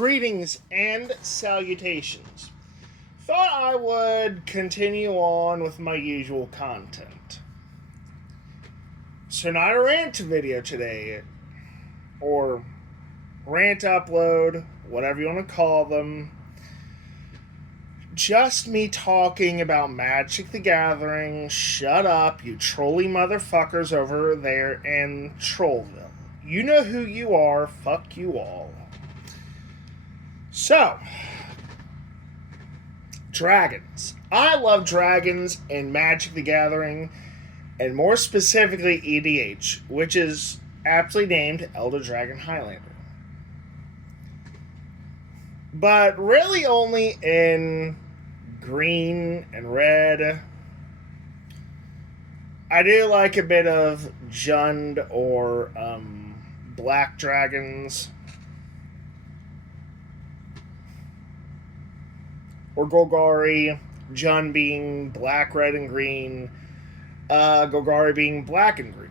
Greetings and salutations. Thought I would continue on with my usual content. So, not a rant video today, or rant upload, whatever you want to call them. Just me talking about Magic the Gathering. Shut up, you trolly motherfuckers over there in Trollville. You know who you are, fuck you all. So, dragons. I love dragons in Magic the Gathering, and more specifically EDH, which is aptly named Elder Dragon Highlander. But really only in green and red. I do like a bit of Jund or black dragons. Or Golgari, Jund being black, red, and green, Golgari being black and green.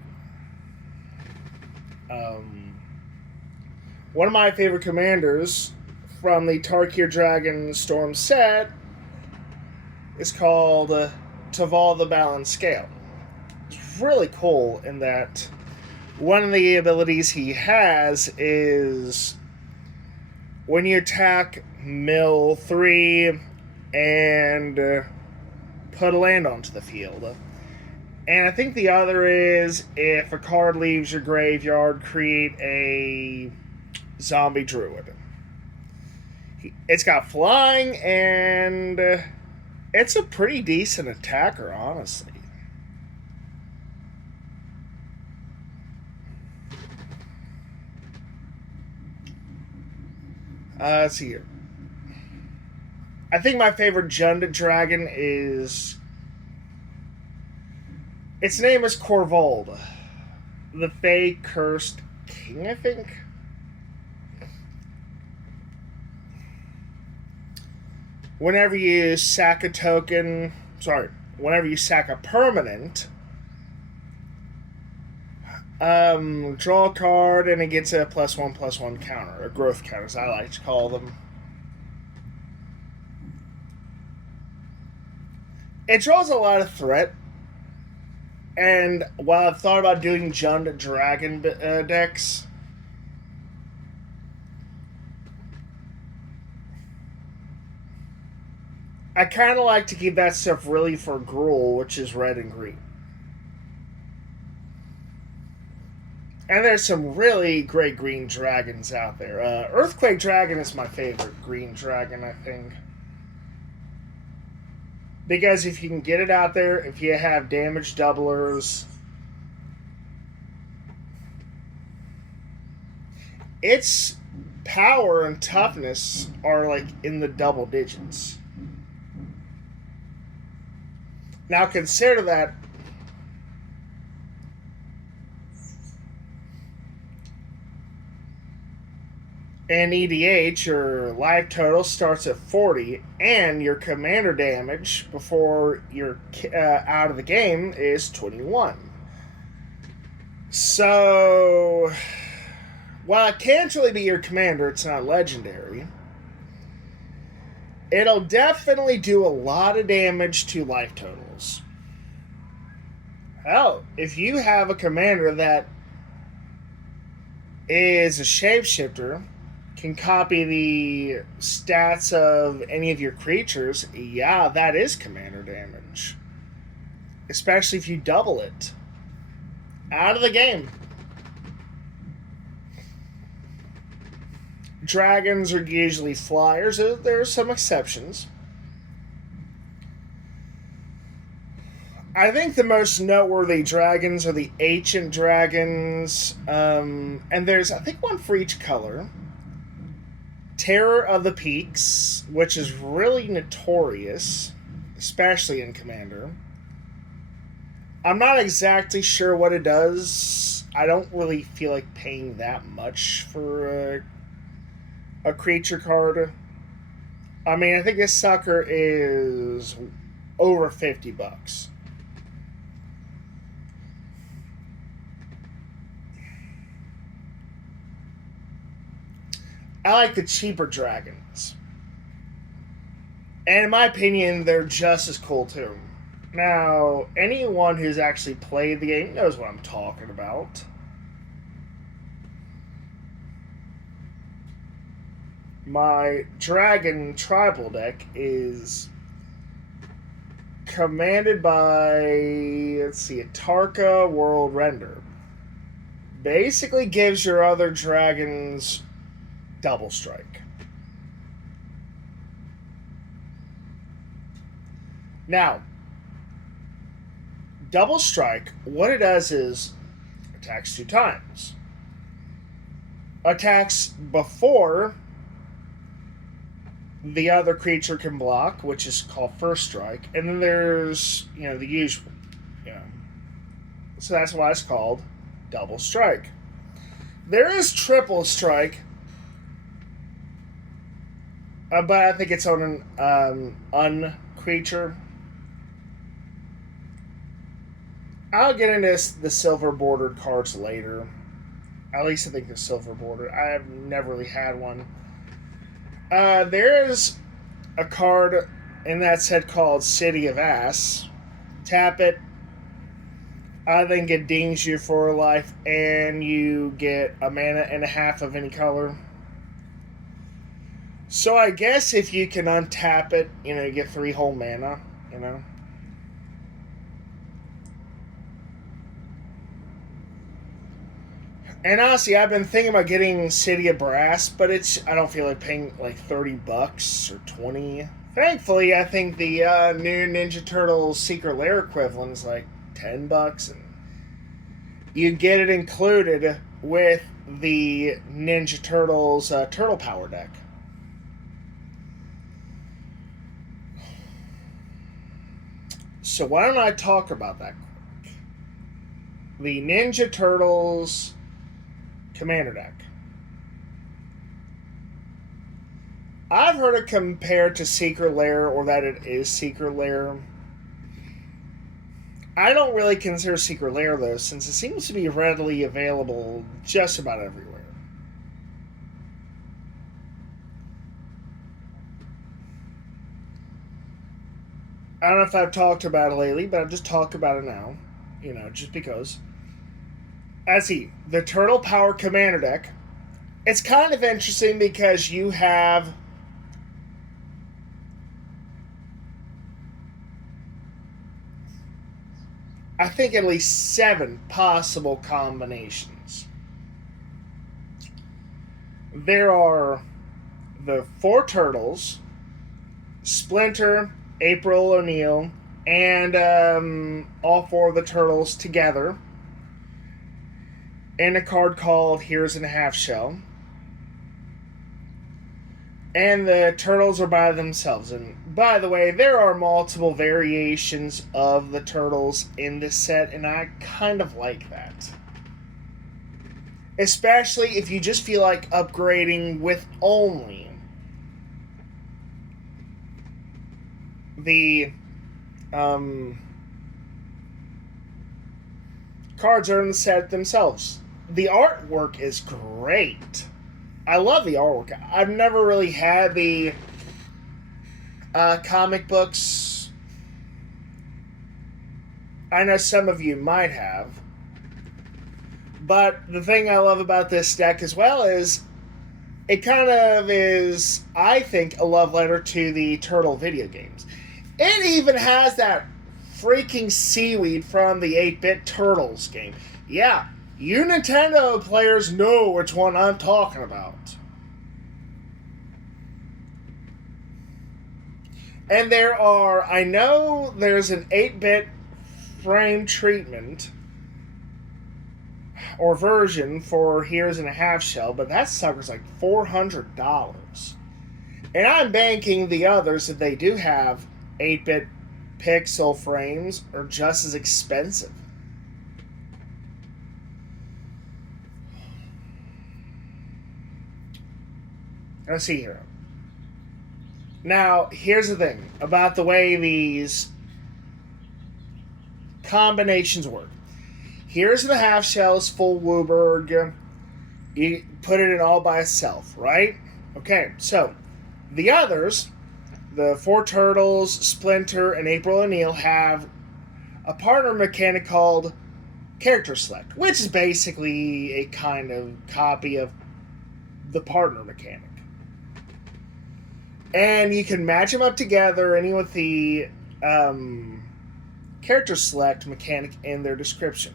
One of my favorite commanders from the Tarkir Dragon Storm set is called Taval the Balanced Scale. It's really cool in that one of the abilities he has is when you attack, mill 3 and put a land onto the field. And I think the other is if a card leaves your graveyard, create a zombie druid. It's got flying, and it's a pretty decent attacker, honestly. Let's see here. I think my favorite Jund dragon is... its name is Korvold. The Fey Cursed King, I think? Whenever you sack a token... whenever you sack a permanent... draw a card and it gets a +1/+1 counter, or growth counter, as I like to call them. It draws a lot of threat, and while I've thought about doing Jund Dragon decks, I kind of like to keep that stuff really for Gruul, which is red and green. And there's some really great green dragons out there. Earthquake Dragon is my favorite green dragon, I think. Because if you can get it out there, if you have damage doublers, its power and toughness are like in the double digits. Now consider that an EDH, your life total starts at 40, and your commander damage before you're out of the game is 21. So, while it can't really be your commander, it's not legendary. It'll definitely do a lot of damage to life totals. Hell, if you have a commander that is a shapeshifter, can copy the stats of any of your creatures, yeah, that is commander damage. Especially if you double it. Out of the game. Dragons are usually flyers. There are some exceptions. I think the most noteworthy dragons are the ancient dragons. And there's, I think, one for each color. Terror of the Peaks, which is really notorious, especially in Commander. I'm not exactly sure what it does. I don't really feel like paying that much for a creature card. I mean, I think this sucker is over $50. I like the cheaper dragons. And in my opinion, they're just as cool too. Now, anyone who's actually played the game knows what I'm talking about. My dragon tribal deck is commanded by, let's see, Tarka World Render. Basically gives your other dragons double strike. Now, double strike, what it does is attacks 2 times. Attacks before the other creature can block, which is called first strike, and then there's, the usual. So that's why it's called double strike. There is triple strike, but I think it's on an un-creature. I'll get into the silver bordered cards later. At least I think they're silver bordered. I've never really had one. There is a card in that set called City of Ass. Tap it. I think it dings you for life, and you get a mana and a half of any color. So I guess if you can untap it, you get 3 whole mana, And honestly, I've been thinking about getting City of Brass, but I don't feel like paying like $30 or 20. Thankfully, I think the new Ninja Turtles Secret Lair equivalent is like $10, and you get it included with the Ninja Turtles Turtle Power deck. So why don't I talk about that quick? The Ninja Turtles Commander deck. I've heard it compared to Secret Lair, or that it is Secret Lair. I don't really consider Secret Lair, though, since it seems to be readily available just about everywhere. I don't know if I've talked about it lately, but I'll just talk about it now. Just because. The Turtle Power Commander deck. It's kind of interesting because you have I think at least 7 possible combinations. There are the 4 Turtles, Splinter, April O'Neil, and all 4 of the Turtles together in a card called Heroes in a Half Shell. And the Turtles are by themselves. And by the way, there are multiple variations of the Turtles in this set, and I kind of like that. Especially if you just feel like upgrading with only the cards are in the set themselves. The artwork is great. I love the artwork. I've never really had the comic books. I know some of you might have. But the thing I love about this deck as well is it kind of is, I think, a love letter to the Turtle video games. It even has that freaking seaweed from the 8-Bit Turtles game. Yeah, you Nintendo players know which one I'm talking about. And I know there's an 8-bit frame treatment or version for Heroes in a Half Shell, but that sucker's like $400. And I'm banking the others that they do have 8-bit pixel frames are just as expensive. Let's see here. Now, here's the thing about the way these combinations work. Here's the half shells, full Wooburg. You put it in all by itself, right? Okay, so the others, the Four Turtles, Splinter, and April O'Neil, have a partner mechanic called Character Select, which is basically a kind of copy of the partner mechanic. And you can match them up together, any with the Character Select mechanic in their description.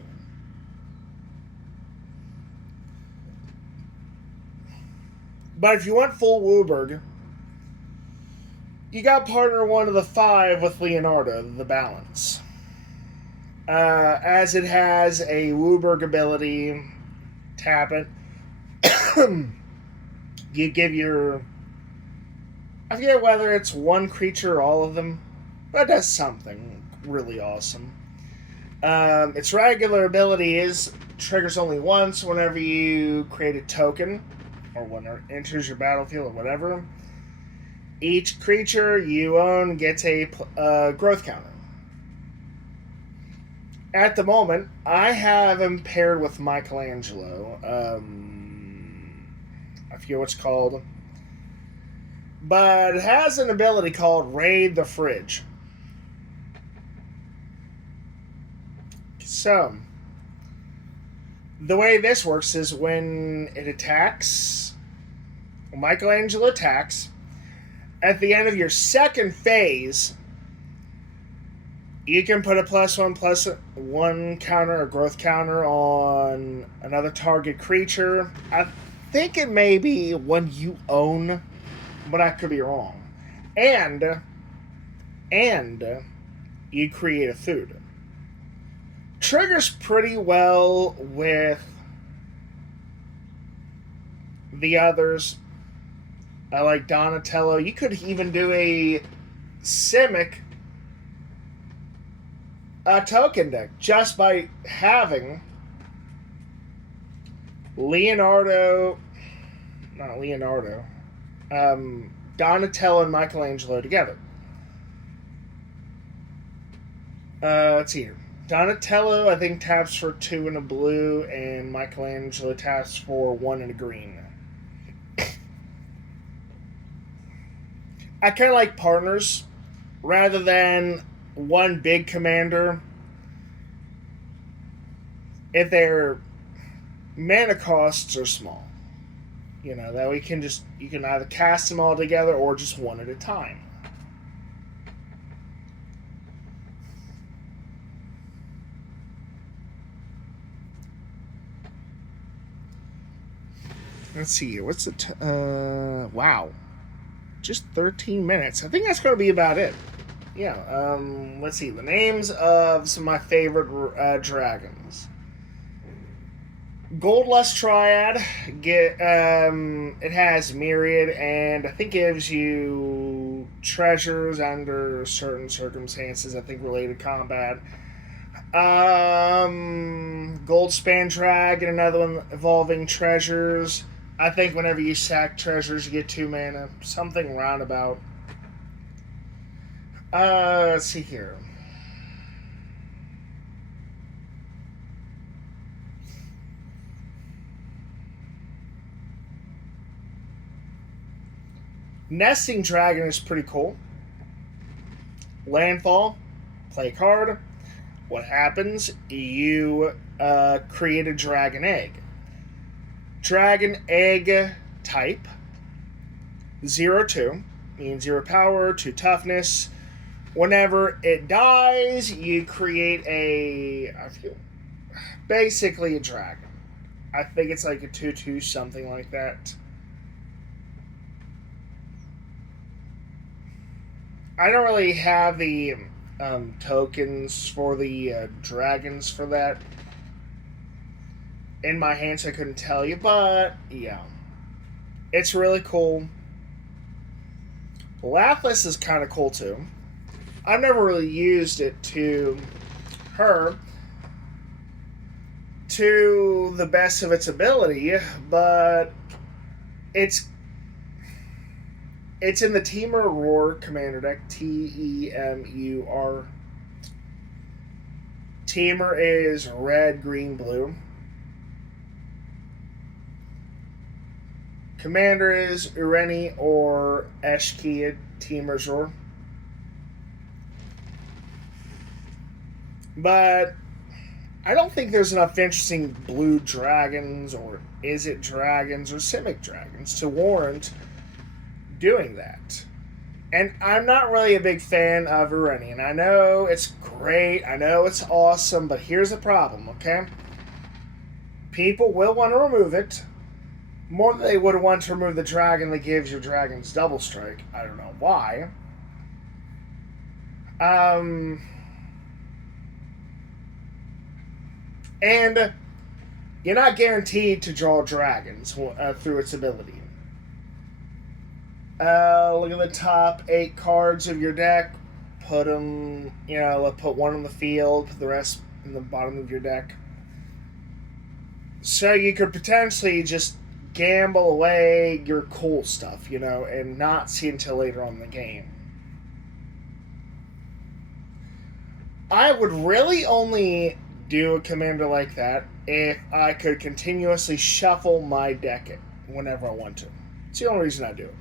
But if you want full WUBRG, you got partner one of the 5 with Leonardo, the balance. As it has a WUBRG ability, tap it. You give your... I forget whether it's one creature or all of them, but it does something really awesome. Its regular ability is triggers only once whenever you create a token, or when it enters your battlefield or whatever. Each creature you own gets a growth counter. At the moment, I have him paired with Michelangelo. I forget what it's called. But it has an ability called Raid the Fridge. So, the way this works is when it attacks, Michelangelo attacks, at the end of your second phase, you can put a +1/+1 counter or growth counter on another target creature. I think it may be one you own, but I could be wrong. And you create a food. Triggers pretty well with the others. I like Donatello. You could even do a Simic token deck just by having Donatello and Michelangelo together. Let's see here. Donatello, I think, taps for 2 in a blue, and Michelangelo taps for 1 in a green. I kind of like partners rather than one big commander. If their mana costs are small, that we can you can either cast them all together or just one at a time. Let's see here. What's the wow, just 13 minutes. I think that's going to be about it. Yeah. Let's see the names of some of my favorite dragons. Goldlust Triad. It has Myriad, and I think gives you treasures under certain circumstances. I think related to combat. Goldspan Dragon, another one involving treasures. I think whenever you sack treasures, you get 2 mana. Something roundabout. Let's see here. Nesting Dragon is pretty cool. Landfall. Play a card. What happens? You create a dragon egg. Dragon egg type 0/2 means 0 power, 2 toughness. Whenever it dies, you create basically a dragon. I think it's like a 2/2, something like that. I don't really have the tokens for the dragons for that in my hand, so I couldn't tell you, but yeah, it's really cool. Lapis is kind of cool too. I've never really used it to the best of its ability, but it's in the Temur Roar Commander deck. Temur. Temur is red, green, blue. commander is Ureni or Eshkia Temujor. But I don't think there's enough interesting blue dragons or Izzet dragons or Simic dragons to warrant doing that. And I'm not really a big fan of Ureni. And I know it's great, I know it's awesome, but here's the problem, okay? People will want to remove it more than they would want to remove the dragon that gives your dragons double strike. I don't know why. And you're not guaranteed to draw dragons through its ability. Look at the top 8 cards of your deck. Put them, put one on the field, put the rest in the bottom of your deck. So you could potentially just gamble away your cool stuff, and not see until later on in the game. I would really only do a commander like that if I could continuously shuffle my deck whenever I want to. It's the only reason I do it.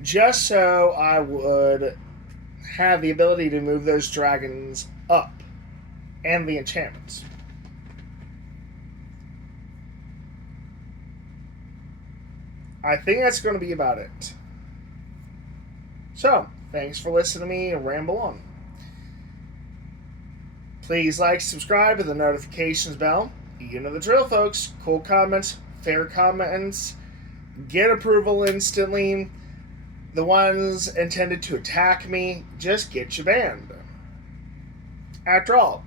Just so I would have the ability to move those dragons up and the enchantments. I think that's going to be about it. So, thanks for listening to me ramble on. Please like, subscribe, and the notifications bell. You know the drill, folks. Cool comments, fair comments, get approval instantly. The ones intended to attack me, just get you banned. After all,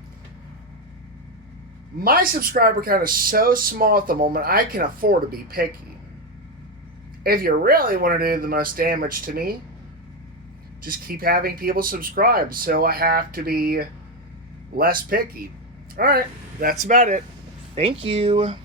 my subscriber count is so small at the moment, I can afford to be picky. If you really want to do the most damage to me, just keep having people subscribe, so I have to be less picky. Alright, that's about it. Thank you.